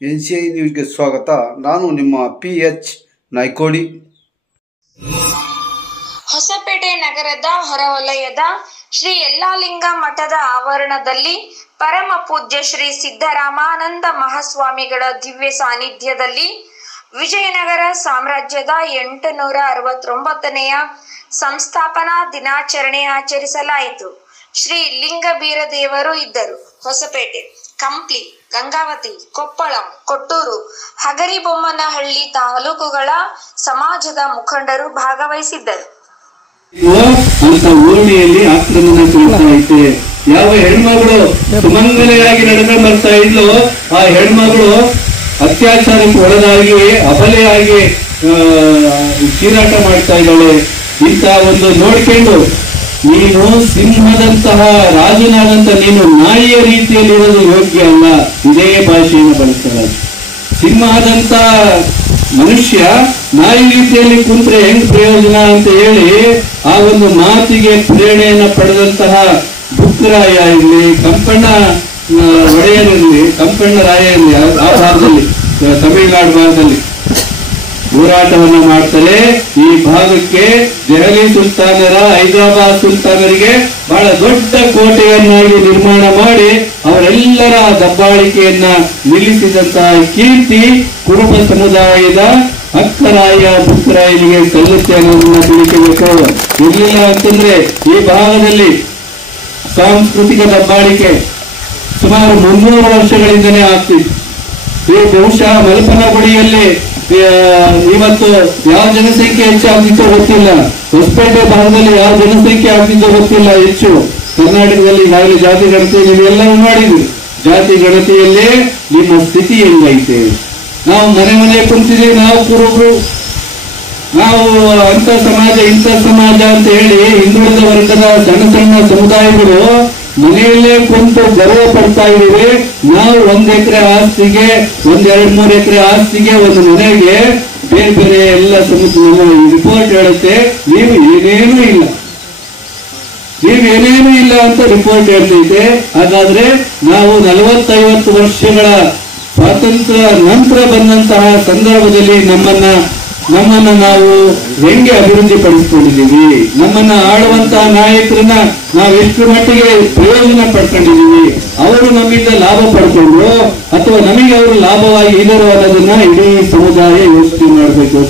NCI ನ್ಯೂಸ್ಗೆ ಸ್ವಾಗತ. ನಾನು ನಿಮ್ಮ PH ನಾಯ್ಕೋಡಿ. ಹೊಸಪೇಟೆ ನಗರದ ಹೊರವಲಯದ ಶ್ರೀ ಯಲ್ಲಾಲಿಂಗ ಮಠದ ಆವರಣದಲ್ಲಿ ಪರಮ ಪೂಜ್ಯ ಶ್ರೀ ಸಿದ್ದರಾಮಾನಂದ ಮಹಾಸ್ವಾಮಿಗಳ ದಿವ್ಯ ಸಾನ್ನಿಧ್ಯದಲ್ಲಿ ವಿಜಯನಗರ ಸಾಮ್ರಾಜ್ಯದ 869ನೆಯ ಸಂಸ್ಥಾಪನಾ ದಿನಾಚರಣೆ ಆಚರಿಸಲಾಯಿತು. ಶ್ರೀ ಲಿಂಗಬೀರದೇವರು ಇದ್ದರು. ಹೊಸಪೇಟೆ, ಕಂಪ್ಲಿ, ಗಂಗಾವತಿ, ಕೊಪ್ಪಳ, ಕೊಟ್ಟೂರು, ಹಗರಿಬೊಮ್ಮನಹಳ್ಳಿ ತಾಲೂಕುಗಳ ಸಮಾಜದ ಮುಖಂಡರು ಭಾಗವಹಿಸಿದ್ದರು. ಅಂತ ಓಣಿಯಲ್ಲಿ ಆಕ್ರಮಣ ಕೊಡ್ತಾ ಐತೆ. ಯಾವ ಹೆಣ್ಮಗಳು ಸುಮಂಗಲೆಯಾಗಿ ನಡೆದು ಬರ್ತಾ ಇದ್ಲು, ಆ ಹೆಣ್ಮಗಳು ಅತ್ಯಾಚಾರಕ್ಕೆ ಒಳಗಾಗಿ ಅಬಲೆಯಾಗಿ ಚೀರಾಟ ಮಾಡ್ತಾ ಇದ್ದಾಳೆ. ಇಂಥ ಒಂದು ನೋಡ್ಕೊಂಡು ನೀನು ಸಿಂಹದಂತಹ ರಾಜನಾದಂತ ನೀನು ನಾಯಿಯ ರೀತಿಯಲ್ಲಿ ಇರೋದು ಯೋಗ್ಯ ಅಲ್ಲ. ಇದೇ ಭಾಷೆಯನ್ನು ಬಳಸ್ತಾರೆ. ಸಿಂಹದಂತ ಮನುಷ್ಯ ನಾಯಿ ರೀತಿಯಲ್ಲಿ ಕುಂತ್ರೆ ಹೆಂಗ್ ಪ್ರಯೋಜನ ಅಂತ ಹೇಳಿ ಆ ಒಂದು ಮಾತಿಗೆ ಪ್ರೇರಣೆಯನ್ನ ಪಡೆದಂತಹ ಬುಕ್ಕರಾಯ ಇರಲಿ, ಕಂಪಣ್ಣ ಒಡೆಯರಿರಲಿ, ಕಂಪಣ್ಣ ರಾಯ ಇರಲಿ, ಆ ಭಾಗದಲ್ಲಿ ತಮಿಳುನಾಡು ಭಾಗದಲ್ಲಿ ಹೋರಾಟವನ್ನು ಮಾಡ್ತಾರೆ. ಈ ಭಾಗಕ್ಕೆ ದೆಹಲಿ ಸುಲ್ತಾನರ, ಹೈದರಾಬಾದ್ ಸುಲ್ತಾನರಿಗೆ ಬಹಳ ದೊಡ್ಡ ಕೋಟೆಯನ್ನಾಗಿ ನಿರ್ಮಾಣ ಮಾಡಿ ಅವರೆಲ್ಲರ ದಬ್ಬಾಳಿಕೆಯನ್ನ ನಿಲ್ಲಿಸಿದಂತಹ ಕೀರ್ತಿ ಕುರುಬ ಸಮುದಾಯದ ಅಕ್ಕರಾಯ ಬುಕ್ಕರಾಯನಿಗೆ ಸಲ್ಲುತ್ತೆ ಅನ್ನೋದನ್ನ ತಿಳಿಸಬೇಕು. ಇರಲಿಲ್ಲ ಅಂತಂದ್ರೆ ಈ ಭಾಗದಲ್ಲಿ ಸಾಂಸ್ಕೃತಿಕ ದಬ್ಬಾಳಿಕೆ ಸುಮಾರು 300 ವರ್ಷಗಳಿಂದನೇ ಆಗ್ತಿತ್ತು. ಈ ಬಹುಶಃ ಮಲ್ಪನಗುಡಿಯಲ್ಲಿ ಇವತ್ತು ಯಾವ ಜನಸಂಖ್ಯೆ ಹೆಚ್ಚಾಗ್ತಿದ್ದೋ ಗೊತ್ತಿಲ್ಲ. ಹೊಸಪೇಟೆ ಭಾಗದಲ್ಲಿ ಯಾವ ಜನಸಂಖ್ಯೆ ಆಗ್ತಿದ್ದೋ ಗೊತ್ತಿಲ್ಲ. ಹೆಚ್ಚು ಕರ್ನಾಟಕದಲ್ಲಿ ಈಗಾಗಲೇ ಜಾತಿ ಗಣತಿ ನೀವೆಲ್ಲವೂ ಮಾಡಿದ್ವಿ. ಜಾತಿ ಗಣತಿಯಲ್ಲೇ ನಿಮ್ಮ ಸ್ಥಿತಿ ಹೆಂಗೈತೆ? ನಾವು ಮನೆ ಕುಂತಿದ್ದೀವಿ, ನಾವು ಕುರುಬರು, ನಾವು ಅಂತ ಸಮಾಜ ಇಂಥ ಸಮಾಜ ಅಂತ ಹೇಳಿ ಹಿಂದುಳಿದ ವರ್ಗದ ಸಣ್ಣ ಸಮುದಾಯಗಳು ಮನೆಯಲ್ಲೇ ಕುಂತು ಗರ್ವ ಪಡ್ತಾ ಇದ್ದೀವಿ. ನಾವು 1 ಎಕರೆ ಆಸ್ತಿಗೆ, 1-2-3 ಎಕರೆ ಆಸ್ತಿಗೆ, ಒಂದು ಮನೆಗೆ ಬೇರೆ ಬೇರೆ ಎಲ್ಲ ರಿಪೋರ್ಟ್ ಹೇಳುತ್ತೆ ನೀವು ಏನೇನೂ ಇಲ್ಲ ಅಂತ ರಿಪೋರ್ಟ್ ಹೇಳ್ತೈತೆ. ಹಾಗಾದ್ರೆ ನಾವು 40-50 ವರ್ಷಗಳ ಸ್ವಾತಂತ್ರ್ಯ ನಂತರ ಬಂದಂತಹ ಸಂದರ್ಭದಲ್ಲಿ ನಮ್ಮನ್ನ ನಾವು ಹೆಂಗೆ ಅಭಿವೃದ್ಧಿ ಪಡಿಸ್ಕೊಂಡಿದ್ದೀವಿ, ನಮ್ಮನ್ನ ಆಳುವಂತಹ ನಾಯಕರನ್ನ ನಾವು ಎಷ್ಟು ಮಟ್ಟಿಗೆ ಪ್ರಯೋಜನ ಪಡ್ಕೊಂಡಿದ್ದೀವಿ, ಅವರು ನಮ್ಮಿಂದ ಲಾಭ ಪಡ್ಕೊಂಡ್ರು ಅಥವಾ ನಮಗೆ ಅವರು ಲಾಭವಾಗಿ ಇದ್ದರು ಅನ್ನೋದನ್ನ ಇಡೀ ಸಮುದಾಯ ಯೋಚನೆ ಮಾಡಬೇಕು.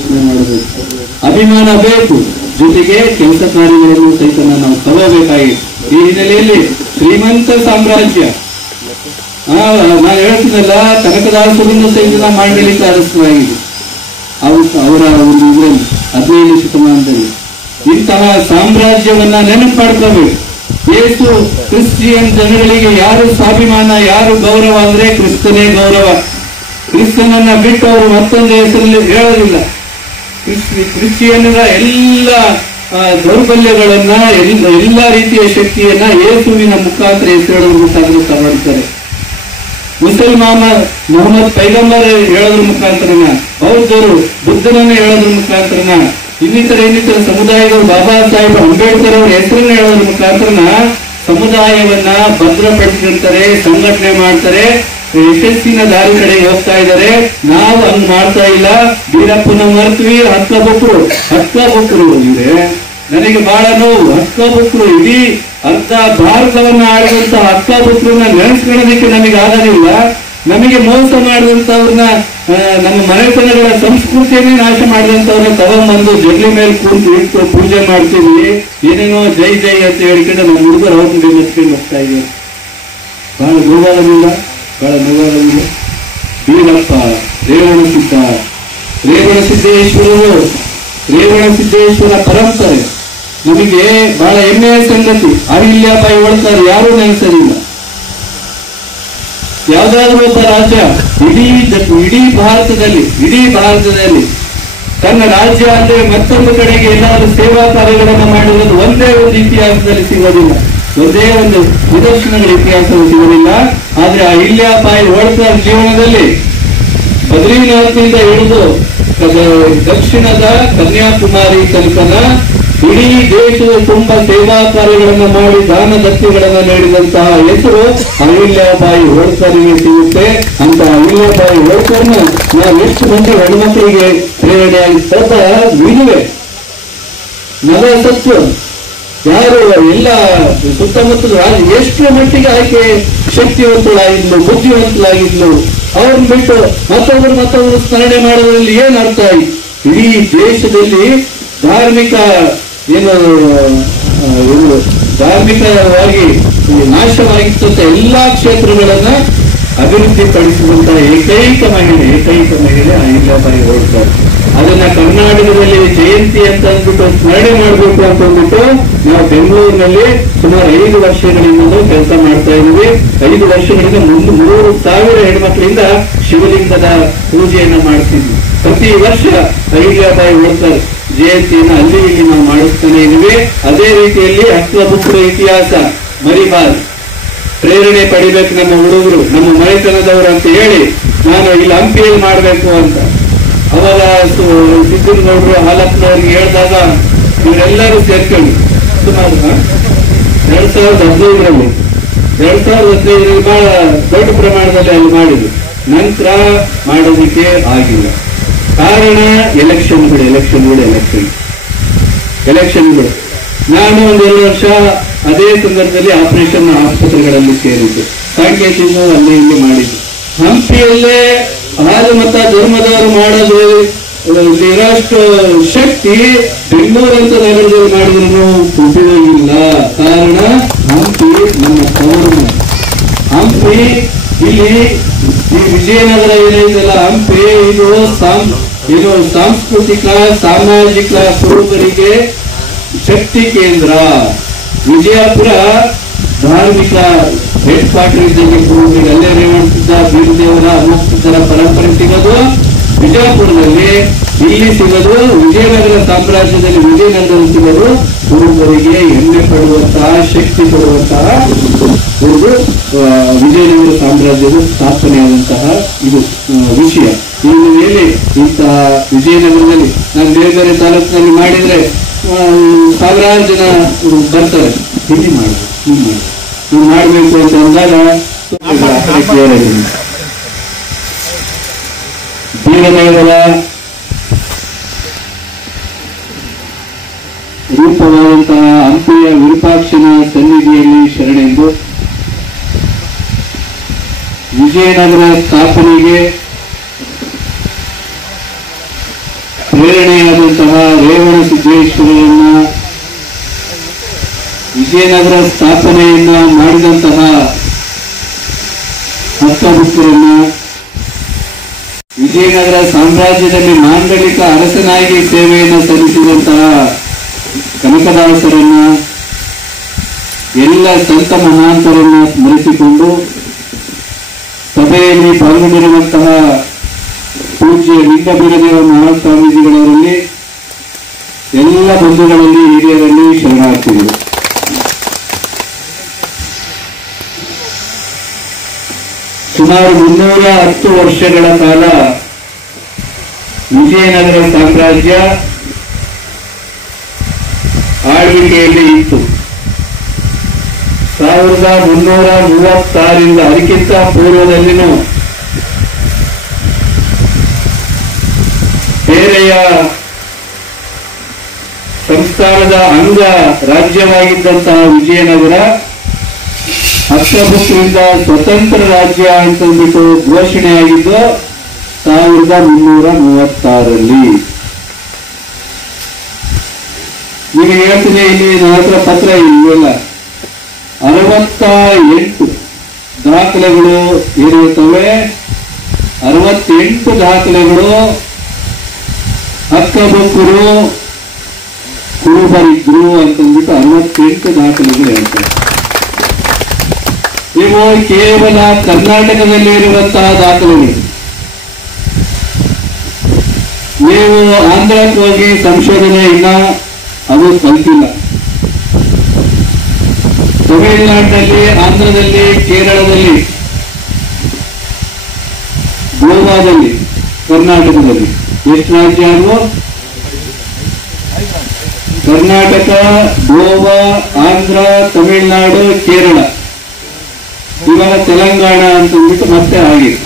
ಅಭಿಮಾನ ಬೇಕು, ಜೊತೆಗೆ ಕೆಲಸ ಕಾರ್ಯಗಳನ್ನು ಸಹಿತ ನಾವು ತಗೋಬೇಕಾಗಿದೆ. ಈ ಹಿನ್ನೆಲೆಯಲ್ಲಿ ಶ್ರೀಮಂತ ಸಾಮ್ರಾಜ್ಯ, ನಾನು ಹೇಳ್ತೀನಲ್ಲ, ಕನಕದಾಸರನ್ನು ಸಹಿತ ಮಾಂಡಲಿಕ ಅರಸರಾಗಿದೆ ಅವರ ಒಂದು ಇದರಲ್ಲಿ 15ನೇ ಶತಮಾನದಲ್ಲಿ. ಇಂತಹ ಸಾಮ್ರಾಜ್ಯವನ್ನ ನೆನಪು ಮಾಡ್ಕೋಬೇಕು. ಯೇಸು ಕ್ರಿಶ್ಚಿಯನ್ ಜನಗಳಿಗೆ ಯಾರು ಸ್ವಾಭಿಮಾನ, ಯಾರು ಗೌರವ ಅಂದ್ರೆ ಕ್ರಿಸ್ತನೇ ಗೌರವ. ಕ್ರಿಸ್ತನನ್ನ ಬಿಟ್ಟು ಅವರು ಮತ್ತೊಂದು ಹೆಸರಲ್ಲಿ ಹೇಳೋದಿಲ್ಲ. ಕ್ರಿಶ್ಚಿಯನ್ನರ ಎಲ್ಲ ದೌರ್ಬಲ್ಯಗಳನ್ನ, ಎಲ್ಲ ರೀತಿಯ ಶಕ್ತಿಯನ್ನ ಯೇಸುವಿನ ಮುಖಾಂತರ ಹೆಸರು ಮುಖಾಂತರ ತಗೊಳ್ತಾರೆ. ಮುಸಲ್ಮಾನ ಮೊಹಮ್ಮದ್ ಪೈಗಂಬರ್ ಹೇಳೋದ್ರ ಮುಖಾಂತರನ, ಬೌದ್ಧರು ಬುದ್ಧನನ್ನ ಹೇಳೋದ್ರ ಮುಖಾಂತರನ, ಇನ್ನಿತರ ಸಮುದಾಯಗಳು ಬಾಬಾ ಸಾಹೇಬ್ ಅಂಬೇಡ್ಕರ್ ಅವರ ಹೆಸರನ್ನ ಹೇಳೋದ್ರ ಮುಖಾಂತರನ ಸಮುದಾಯವನ್ನ ಭದ್ರಪಡಿಸಿರ್ತಾರೆ, ಸಂಘಟನೆ ಮಾಡ್ತಾರೆ, ಯಶಸ್ಸಿನ ದಾರಿ ಕಡೆ ಹೋಗ್ತಾ ಇದ್ದಾರೆ. ನಾವು ಹಂಗ್ ಮಾಡ್ತಾ ಇಲ್ಲ. ವೀರಪ್ಪನ ಮರ್ತೀವಿ, ಹಕ್ಕ ಬುಕ್ರು ಇದೆ. ನನಗೆ ಬಹಳ ನೋವು. ಹಕ್ಕ ಬುಕ್ರು ಇಡೀ ಅರ್ಧ ಭಾರತವನ್ನ ಆಡಿದಂತ ಹಕ್ಕ ಬುಕ್ರನ್ನ ನೆನೆಸ್ಕೊಳ್ಳೋದಕ್ಕೆ ನಮಗೆ ಆಗೋದಿಲ್ಲ. ನಮಗೆ ಮೋಸ ಮಾಡಿದಂತವ್ರನ್ನ, ನಮ್ಮ ಮನೆತನಗಳ ಸಂಸ್ಕೃತಿಯನ್ನೇ ನಾಶ ಮಾಡಿದಂತವ್ರನ್ನ ತಗೊಂಡ್ಬಂದು ಜಗ್ಲಿ ಮೇಲೆ ಕೂತು ಇಟ್ಟು ಪೂಜೆ ಮಾಡ್ತೀವಿ. ಏನೇನೋ ಜೈ ಜೈ ಅಂತ ಹೇಳ್ಕೊಂಡು ನಮ್ಮ ಹುಡುಗರು ಅವ್ರಿಗೆ ಮೆಚ್ಕೊಂಡು ಹೋಗ್ತಾ ಇದ್ದೀವಿ. ಬಹಳ ನೋವಾಗಲಿಲ್ಲ. ವೀರಪ್ಪ, ರೇವಣಸಿದ್ದೇಶ್ವರ ಪರಂಪರೆ ನಮಗೆ ಬಹಳ ಹೆಮ್ಮೆಯ ಸಂಗತಿ. ಅಹಿಲ್ಯಾಬಾಯಿ ಹೋಳ್ಕರ್ ಯಾರೂ ನೆನೆಸಲಿಲ್ಲ. ಯಾವ್ದಾದ್ರು ಒಬ್ಬ ರಾಜ್ಯ ಇಡೀ ಭಾರತದಲ್ಲಿ ತನ್ನ ರಾಜ್ಯ ಅಂದ್ರೆ ಮತ್ತೊಂದು ಕಡೆಗೆ ಏನಾದರೂ ಸೇವಾ ಕಾರ್ಯಗಳನ್ನು ಮಾಡಿರೋದು ಒಂದೇ ಒಂದು ಇತಿಹಾಸದಲ್ಲಿ ಸಿಗೋದಿಲ್ಲ. ಒಂದೇ ಒಂದು ನಿದರ್ಶನಗಳ ಇತಿಹಾಸದಲ್ಲಿ ಸಿಗೋದಿಲ್ಲ. ಆದ್ರೆ ಅಹಿಲ್ಯಾಬಾಯಿ ಹೋಳ್ಕರ್ ಜೀವನದಲ್ಲಿ ಬದ್ರಿನಾಥ್ನಿಂದ ಹಿಡಿದು ದಕ್ಷಿಣದ ಕನ್ಯಾಕುಮಾರಿ ತನಕನ ಇಡೀ ದೇಶದ ತುಂಬ ಸೇವಾ ಕಾರ್ಯಗಳನ್ನು ಮಾಡಿ ದಾನ ದತ್ತಿಗಳನ್ನು ನೀಡಿದಂತಹ ಹೆಸರು ಅಹಿಲ್ಯಾಬಾಯಿ ಹೋಳ್ಕರ್ಗೆ ಸಿಗುತ್ತೆ. ಅಂತ ಅಹಿಲ್ಯಾಬಾಯಿ ಹೋಳ್ಕರ್ನ ನಾವು ಎಷ್ಟು ಮಂದಿ ಹೆಣ್ಮಕ್ಳಿಗೆ ಪ್ರೇರಣೆಯಾಗಿ ವಿಧವೆ ನವ ಸತ್ವ ಯಾರು ಎಲ್ಲ ಸುತ್ತಮುತ್ತಲು ಎಷ್ಟು ಮಟ್ಟಿಗೆ ಆಕೆ ಶಕ್ತಿವಂತಳಾಗಿದ್ಲು, ಬುದ್ಧಿವಂತಳಾಗಿದ್ಲು. ಅವ್ರನ್ನ ಬಿಟ್ಟು ಮತ್ತೊಬ್ಬರು ಸ್ಮರಣೆ ಮಾಡೋದ್ರಲ್ಲಿ ಏನ್ ಅರ್ಥ ಆಯ್ತು? ಇಡೀ ದೇಶದಲ್ಲಿ ಧಾರ್ಮಿಕವಾಗಿ ನಾಶವಾಗಿದ್ದಂತ ಎಲ್ಲಾ ಕ್ಷೇತ್ರಗಳನ್ನ ಅಭಿವೃದ್ಧಿ ಪಡಿಸಿದಂತಹ ಏಕೈಕ ಮಹಿಳೆ ಅಹಿಲ್ಯಾಬಾಯಿ ಹೋಳ್ಕರ್. ಅದನ್ನ ಕರ್ನಾಟಕದಲ್ಲಿ ಜಯಂತಿ ಅಂತ ಅಂದ್ಬಿಟ್ಟು ಸ್ಮರಣೆ ಮಾಡಬೇಕು ಅಂತ ಅಂದ್ಬಿಟ್ಟು ನಾವು ಬೆಂಗಳೂರಿನಲ್ಲಿ ಸುಮಾರು 5 ವರ್ಷಗಳಿಂದ ಕೆಲಸ ಮಾಡ್ತಾ ಇದ್ದೀವಿ. 5 ವರ್ಷಗಳಿಂದ 3,000 ಹೆಣ್ಮಕ್ಳಿಂದ ಶಿವಲಿಂಗದ ಪೂಜೆಯನ್ನ ಮಾಡ್ತಿದ್ವಿ. ಪ್ರತಿ ವರ್ಷ ಅಹಿಲ್ಯಾಬಾಯಿ ಹೋಳ್ಕರ್ ಜಯಂತಿಯನ್ನು ಅಲ್ಲಿ ಇಲ್ಲಿ ನಾವು ಮಾಡಿಸ್ತಾನೆ ಇದ್ದೀವಿ. ಅದೇ ರೀತಿಯಲ್ಲಿ ಹಕ್ಕಬುಕ್ಕರ ಇತಿಹಾಸ ಮರಿಬಾರ್ದು, ಪ್ರೇರಣೆ ಪಡಿಬೇಕು ನಮ್ಮ ಹುಡುಗರು, ನಮ್ಮ ಮನೆತನದವರು ಅಂತ ಹೇಳಿ ನಾನು ಇಲ್ಲಿ ಹಂಪಿಯಲ್ಲಿ ಮಾಡಬೇಕು ಅಂತ ಅವಾಗ ಸಿದ್ದನಗೌಡರು ಹಾಲಪ್ಪನವ್ರಿಗೆ ಹೇಳಿದಾಗ ಇವರೆಲ್ಲರೂ ಸೇರ್ಕೊಂಡು ಸುಮಾರು 2015ರಲ್ಲಿ ಬಹಳ ದೊಡ್ಡ ಪ್ರಮಾಣದಲ್ಲಿ ಅಲ್ಲಿ ಮಾಡಿದ್ರು. ನಂತರ ಮಾಡೋದಕ್ಕೆ ಆಗಿಲ್ಲ. ಕಾರಣ ಎಲೆಕ್ಷನ್ಗಳು. ನಾನು 1-2 ವರ್ಷ ಅದೇ ಸಂದರ್ಭದಲ್ಲಿ ಆಪರೇಷನ್ ಆಸ್ಪತ್ರೆಗಳಲ್ಲಿ ಸೇರಿದ್ದು, ಸಾಂಕೇತಿಕ ಅಲ್ಲಿ ಇಲ್ಲಿ ಮಾಡಿದ್ದು. ಹಂಪಿಯಲ್ಲೇ ಹಾಲು ಮತ ಧರ್ಮದವರು ಮಾಡೋದು ಇರೋಷ್ಟು ಶಕ್ತಿ ಬೆಂಗಳೂರಂತ ನಗರದಲ್ಲಿ ಮಾಡಿದ್ರು ಉಪಯೋಗಿಲ್ಲ. ಕಾರಣ ಹಂಪಿ ನಮ್ಮ ತವರು. ಹಂಪಿ ಇಲ್ಲಿ ಈ ವಿಜಯನಗರ ಏನೈತಲ್ಲ, ಹಂಪಿ ಇದು ಸಾಂಸ್ಕೃತಿಕ ಸಾಮಾಜಿಕ ಕುರುಬರಿಗೆ ಶಕ್ತಿ ಕೇಂದ್ರ. ವಿಜಯಪುರ ಧಾರ್ಮಿಕ ಹೆಡ್ ಕ್ವಾರ್ಟರ್ ಇದ್ದಂಗೆ ಕುರುಬರಿಗೆ ಅಲ್ಲೇ ರೇವಣಸಿದ್ದ ಬೀರದೇವರ ಅನ್ನಿಸ್ತಿದ್ದರ ಪರಂಪರೆ ಸಿಗೋದು ವಿಜಯಪುರದಲ್ಲಿ, ಇಲ್ಲಿ ಸಿಗೋದು ವಿಜಯನಗರ ಸಾಮ್ರಾಜ್ಯದಲ್ಲಿ ವಿಜಯನಗರದಲ್ಲಿ ಸಿಗೋದು ಕುರುಬರಿಗೆ ಹೆಮ್ಮೆ ಪಡುವಂತಹ ಶಕ್ತಿ ಕೊಡುವಂತಹ ಒಂದು ವಿಜಯನಗರ ಸಾಮ್ರಾಜ್ಯದ ಸ್ಥಾಪನೆಯಾದಂತಹ ಇದು ವಿಷಯ. ಇನ್ನು ಮೇಲೆ ಇಂತಹ ವಿಜಯನಗರದಲ್ಲಿ ನಾನು ಬೇರೆ ತಾಲೂಕಿನಲ್ಲಿ ಮಾಡಿದ್ರೆ 1000 ಜನ ಬರ್ತಾರೆ. ಇಲ್ಲಿ ಮಾಡಬೇಕು ಅಂತ ಅಂದಾಗ ಬೀರದೇವರ ರೂಪವಾದಂತಹ ಹಂಪಿಯ ವಿರೂಪಾಕ್ಷನ ಸನ್ನಿಧಿಯಲ್ಲಿ ಶರಣೆಂದು ವಿಜಯನಗರ ಸ್ಥಾಪನೆಗೆ ಪ್ರೇರಣೆಯಾದಂತಹ ರೇವಣಸಿದ್ದೇಶ್ವರರನ್ನ, ವಿಜಯನಗರ ಸ್ಥಾಪನೆಯನ್ನ ಮಾಡಿದಂತಹ ಹಕ್ಕಬುಕ್ಕರನ್ನ, ವಿಜಯನಗರ ಸಾಮ್ರಾಜ್ಯದಲ್ಲಿ ಮಾಂಡಲಿಕ ಅರಸನಾಗಿ ಸೇವೆಯನ್ನು ಸಲ್ಲಿಸಿದಂತಹ ಕನಕದಾಸರನ್ನ, ಎಲ್ಲ ಸಂತ ಮಹಾಂತರನ್ನ ಸ್ಮರಿಸಿಕೊಂಡು ಸಭೆಯಲ್ಲಿ ಪಾಲ್ಗೊಂಡಿರುವಂತಹ ಪೂಜ್ಯ ಲಿಂಗಬೀರದೇವ ಮಹಾಸ್ವಾಮೀಜಿಗಳವರಲ್ಲಿ, ಎಲ್ಲ ಬಂಧುಗಳಲ್ಲಿ, ಹಿರಿಯರಲ್ಲಿ ಶರಣಾರ್ಥಿಗಳು. ಸುಮಾರು 310 ವರ್ಷಗಳ ಕಾಲ ವಿಜಯನಗರ ಸಾಮ್ರಾಜ್ಯ ಆಳ್ವಿಕೆಯಲ್ಲಿ ಇತ್ತು. 1336ರಿಂದ ಅದಕ್ಕಿಂತ ಪೂರ್ವದಲ್ಲಿನೂ ಬೇರೆಯ ಸಂಸ್ಥಾನದ ಅಂಗ ರಾಜ್ಯವಾಗಿದ್ದಂತಹ ವಿಜಯನಗರ ಹಕ್ಕಬುಕ್ಕರಿಂದ ಸ್ವತಂತ್ರ ರಾಜ್ಯ ಅಂತಂದ್ಬಿಟ್ಟು ಘೋಷಣೆಯಾಗಿದ್ದು 1336ರಲ್ಲಿ. ಈಗ ಹೇಳ್ತೀನಿ, ಇಲ್ಲಿ ನನ್ನ ಹತ್ರ ಪತ್ರ ಇವೆಲ್ಲ 68 ದಾಖಲೆಗಳು ಏನಿರ್ತವೆ. 68 ದಾಖಲೆಗಳು ಹಕ್ಕಬುಕ್ಕರು ಕುರುಬರಿದ್ರು ಅಂತಂದ್ಬಿಟ್ಟು 68 ದಾಖಲೆಗಳು ಹೇಳ್ತಾರೆ. ಇವು ಕೇವಲ ಕರ್ನಾಟಕದಲ್ಲಿ ಇರುವಂತಹ ದಾಖಲೆಗಳು. ನೀವು ಆಂಧ್ರಕ್ಕೆ ಹೋಗಿ ಸಂಶೋಧನೆ ಇಲ್ಲ, ಅದು ಕಲ್ತಿಲ್ಲ. ತಮಿಳುನಾಡಿನಲ್ಲಿ, ಆಂಧ್ರದಲ್ಲಿ, ಕೇರಳದಲ್ಲಿ, ಗೋವಾದಲ್ಲಿ, ಕರ್ನಾಟಕದಲ್ಲಿ ಎಷ್ಟು ರಾಜ್ಯ ಅಲ್ವೋ ಕರ್ನಾಟಕ, ಗೋವಾ, ಆಂಧ್ರ, ತಮಿಳುನಾಡು, ಕೇರಳ, ಇವಾಗ ತೆಲಂಗಾಣ ಅಂತಂದ್ಬಿಟ್ಟು ಮತ್ತೆ ಆಗಿದೆ.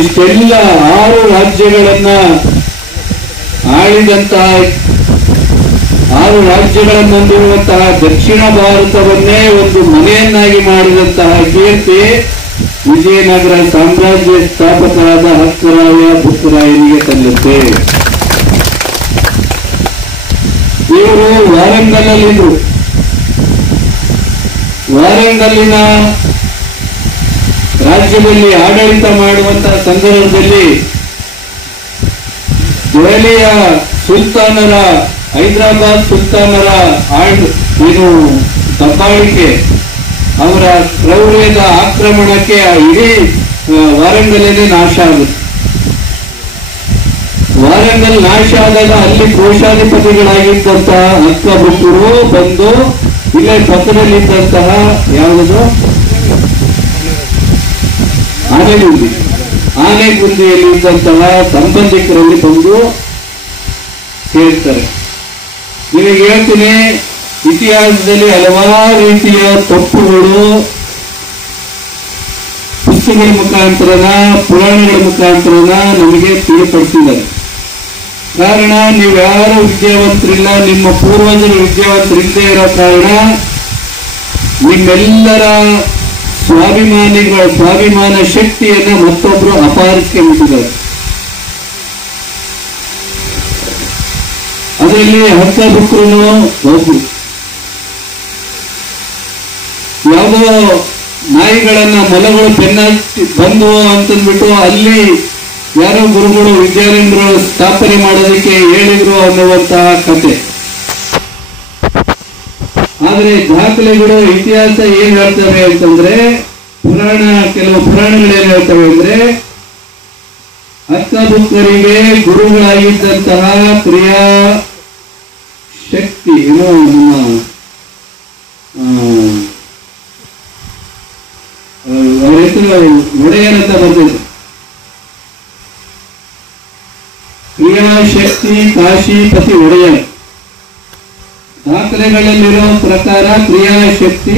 ಇಷ್ಟೆಲ್ಲ 6 ರಾಜ್ಯಗಳನ್ನ ಆಳಿದಂತಹ 6 ರಾಜ್ಯಗಳನ್ನೊಂದಿರುವಂತಹ ದಕ್ಷಿಣ ಭಾರತವನ್ನೇ ಒಂದು ಮನೆಯನ್ನಾಗಿ ಮಾಡಿದಂತಹ ಕೀರ್ತಿ ವಿಜಯನಗರ ಸಾಮ್ರಾಜ್ಯ ಸ್ಥಾಪಕರಾದ ಹಕ್ಕರಾಯ ಬುಕ್ಕರಾಯನಿಗೆ ಸಲ್ಲುತ್ತೆ. ಇವರು ವಾರಂಗಲ್ಲಲ್ಲಿದ್ರು. ವಾರಂಗಲ್ಲಿನ ರಾಜ್ಯದಲ್ಲಿ ಆಡಳಿತ ಮಾಡುವಂತಹ ಸಂದರ್ಭದಲ್ಲಿ ದೆಹಲಿಯ ಸುಲ್ತಾನರ, ಹೈದರಾಬಾದ್ ಸುಲ್ತಾನರ ಏನು ದಬ್ಬಾಳಿಕೆ, ಅವರ ಕ್ರೌರ್ಯದ ಆಕ್ರಮಣಕ್ಕೆ ಇಡೀ ವಾರಂಗಲ್ಲೇ ನಾಶ ಆಗುತ್ತೆ. ವಾರಂಗಲ್ ನಾಶ ಆದಾಗ ಅಲ್ಲಿ ಕೋಶಾಧಿಪತಿಗಳಾಗಿದ್ದಂತಹ ಅಕ್ಕಬುಕ್ಕರು ಬಂದು ಇಲ್ಲೇ ಪಕ್ಕದಲ್ಲಿದ್ದಂತಹ ಯಾವುದು ಆನೆಗುಂದಿಯಲ್ಲಿ ಇದ್ದಂತಹ ಸಂಬಂಧಿಕರಲ್ಲಿ ಬಂದು ಸೇರ್ತಾರೆ. ನಿಮಗೆ ಹೇಳ್ತೀನಿ, ಇತಿಹಾಸದಲ್ಲಿ ಹಲವಾರು ರೀತಿಯ ತಪ್ಪುಗಳು ಪುಸ್ತಕಗಳ ಮುಖಾಂತರನ, ಪುರಾಣಗಳ ಮುಖಾಂತರನ ನಮಗೆ ತಿಳಿಪಡಿಸಿದ್ದಾರೆ. ಕಾರಣ, ನೀವ್ಯಾರು ವಿದ್ಯಾವಂತರಿಲ್ಲ, ನಿಮ್ಮ ಪೂರ್ವಜರು ವಿದ್ಯಾವಂತರಿಲ್ಲದೆ ಇರೋ ಕಾರಣ ನಿಮ್ಮೆಲ್ಲರ ಸ್ವಾಭಿಮಾನ ಶಕ್ತಿಯನ್ನ ಮತ್ತೊಬ್ರು ಅಪಹರಿಸಿಕೊಂಡಿದ್ದಾರೆ. ಅದರಲ್ಲಿ ಹಕ್ಕಬುಕ್ಕರು ಒಬ್ರು. ಯಾವುದೋ ನಾಯಿಗಳನ್ನ ಮೊಲಗಳು ಬೆನ್ನತ್ತಿ ಬಂದವು ಅಂತಂದ್ಬಿಟ್ಟು ಅಲ್ಲಿ ಯಾರೋ ಗುರುಗಳು ವಿದ್ಯಾರಣ್ಯರು ಸ್ಥಾಪನೆ ಮಾಡೋದಕ್ಕೆ ಹೇಳಿದ್ರು ಅನ್ನುವಂತಹ ಕತೆ. ಆದ್ರೆ ದಾಖಲೆಗಳು, ಇತಿಹಾಸ ಏನ್ ಹೇಳ್ತವೆ ಅಂತಂದ್ರೆ, ಕೆಲವು ಪುರಾಣಗಳು ಏನ್ ಹೇಳ್ತವೆ ಅಂದ್ರೆ, ಹಕ್ಕಬುಕ್ಕರಿಗೆ ಗುರುಗಳಾಗಿದ್ದಂತಹ ಕ್ರಿಯಾ ಶಕ್ತಿ ಅವರ ಹೆಸರು ಒಡೆಯರ್ ಅಂತ ಬಂದಿದೆ. ಕ್ರಿಯಾಶಕ್ತಿ ಕಾಶಿಪತಿ ಒಡೆಯರ್. ದಾಖಲೆಗಳಲ್ಲಿರೋ ಪ್ರಕಾರ ಕ್ರಿಯಾಶಕ್ತಿ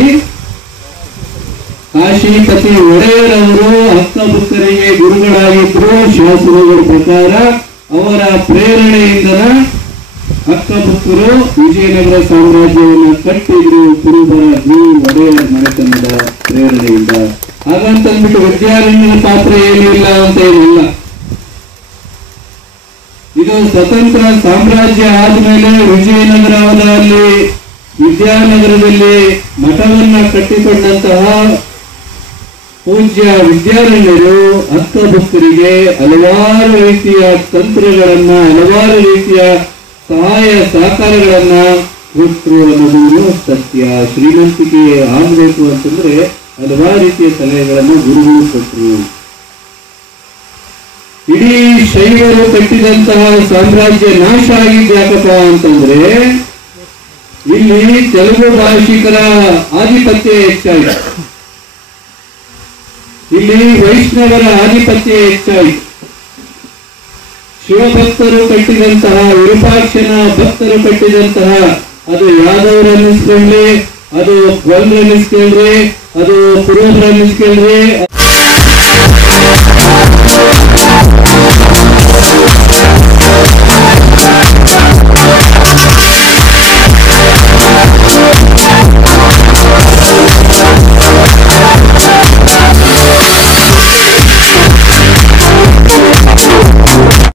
ಕಾಶಿಪತಿ ಒಡೆಯರ್ ಅವರು ಹಕ್ಕಬುಕ್ಕರಿಗೆ ಗುರುಗಳಾಗಿದ್ರು. ಶಾಸ್ತ್ರಗಳ ಪ್ರಕಾರ ಅವರ ಪ್ರೇರಣೆಯಿಂದ ಹಕ್ಕಬುಕ್ಕರು ವಿಜಯನಗರ ಸಾಮ್ರಾಜ್ಯವನ್ನು ಕಟ್ಟಿದ್ರು. ಕುರುಬರ ಒಡೆಯರ್ ಮನೆತನದ ಪ್ರೇರಣೆಯಿಂದ. ಹಾಗಂತಂದ್ಬಿಟ್ಟು ವಿದ್ಯಾರಣ್ಯರ ಪಾತ್ರ ಏನೂ ಇಲ್ಲ ಅಂತ ಏನಿಲ್ಲ. ಇದು ಸ್ವತಂತ್ರ ಸಾಮ್ರಾಜ್ಯ ಆದ್ಮೇಲೆ ವಿಜಯನಗರದಲ್ಲಿ ವಿದ್ಯಾನಗರದಲ್ಲಿ ಮಠವನ್ನ ಕಟ್ಟಿಕೊಂಡಂತಹ ಪೂಜ್ಯ ವಿದ್ಯಾರಣ್ಯರು ಹಕ್ಕಬುಕ್ಕರಿಗೆ ಹಲವಾರು ರೀತಿಯ ತಂತ್ರಗಳನ್ನ, ಹಲವಾರು ರೀತಿಯ ಸಹಾಯ ಸಹಕಾರಗಳನ್ನ ಕೊಟ್ಟರು ಅನ್ನೋದು ಸತ್ಯ. ಶ್ರೀಮಂತಿಕೆ ಆಗ್ಬೇಕು ಅಂತಂದ್ರೆ ಹಲವಾರು ರೀತಿಯ ಸಲಹೆಗಳನ್ನು ಗುರುಗಳು ಕೊಟ್ಟರು. ಇಡೀ ಶೈವರು ಕಟ್ಟಿದಂತಹ ಸಾಮ್ರಾಜ್ಯ ನಾಶ ಆಗಿದ್ದು ಯಾಕಪ್ಪ ಅಂತಂದ್ರೆ, ಇಲ್ಲಿ ತೆಲುಗು ಭಾಷಿಕರ ಆಧಿಪತ್ಯ ಹೆಚ್ಚಾಯಿತು, ಇಲ್ಲಿ ವೈಷ್ಣವರ ಆಧಿಪತ್ಯ ಹೆಚ್ಚಾಯಿತು. ಶಿವಭಕ್ತರು ಕಟ್ಟಿದಂತಹ, ವಿರೂಪಾಕ್ಷನ ಭಕ್ತರು ಕಟ್ಟಿದಂತಹ, ಅದು ಯಾದವರು ಅನ್ನಿಸ್ಕೊಂಡ್ರಿ, ಅದು ಗೊಲ್ರು ಅನ್ನಿಸ್ಕೊಂಡ್ರಿ, ಅದು ಕುರುಬರು ಅನ್ನಿಸ್ಕೊಂಡ್ರಿ,